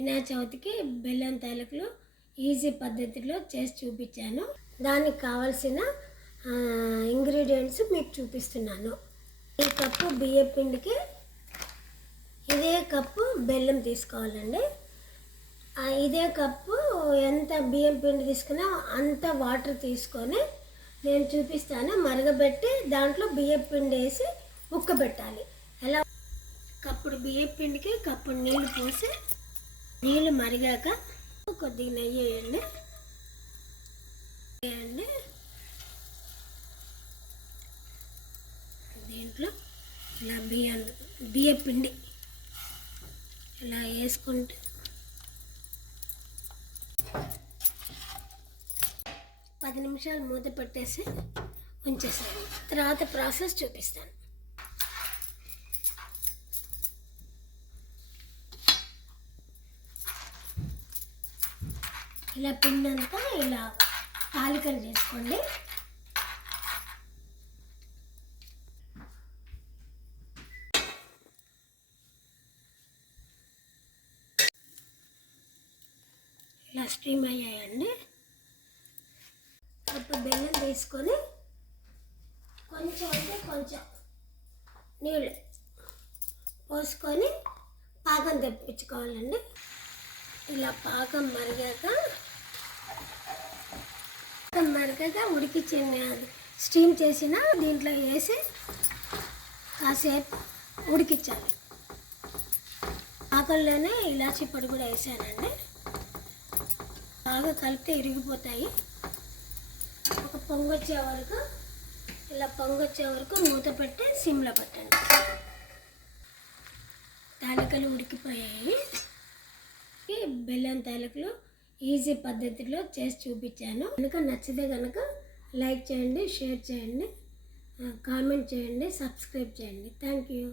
వినాయక చవితికి బెల్లం తాలూకులు ఈజీ పద్ధతిలో చేసి చూపించాను. దానికి కావాల్సిన ఇంగ్రీడియంట్స్ మీకు చూపిస్తున్నాను. ఈ కప్పు బియ్యం పిండికి ఇదే కప్పు బెల్లం తీసుకోవాలండి. ఇదే కప్పు ఎంత బియ్యం పిండి తీసుకున్నా అంత వాటర్ తీసుకొని నేను చూపిస్తాను. మరగబెట్టి దాంట్లో బియ్యం పిండి వేసి ఉక్కబెట్టాలి. ఎలా కప్పుడు బియ్యం పిండికి కప్పుడు నీళ్ళు పోసి నీళ్ళు మరిగాక కొద్దిగా నెయ్యి వేయండి. దీంట్లో ఇలా బియ్యం పిండి ఇలా వేసుకుంటే 10 నిమిషాలు మూత పెట్టేసి ఉంచేసాను. తర్వాత ప్రాసెస్ చూపిస్తాను. ఇలా పిండి అంతా ఇలా తాలికలు చేసుకోండి. ఇలా స్టీమ్ అయ్యాయండి. అప్పుడు బెల్లం తీసుకొని కొంచెం అంటే కొంచెం నీళ్ళు పోసుకొని పాకం తెప్పించుకోవాలండి. ఇలా పాకం మరిగాక ఉడికించిన స్టీమ్ చేసిన దీంట్లో వేసి కాసేపు ఉడికించాలి. పాకంలోనే ఇలాచీ పొడి కూడా వేసానండి. బాగా కలిపితే ఇరిగిపోతాయి. ఒక పొంగొచ్చే వరకు మూత పెట్టి సిమ్లో పెట్టండి. తాలికలు ఉడికిపోయాయి. బెల్లం తాలికలు ఈజీ పద్ధతిలో చేసి చూపించాను. కనుక నచ్చితే కనుక లైక్ చేయండి, షేర్ చేయండి, కామెంట్ చేయండి, సబ్స్క్రైబ్ చేయండి. Thank you.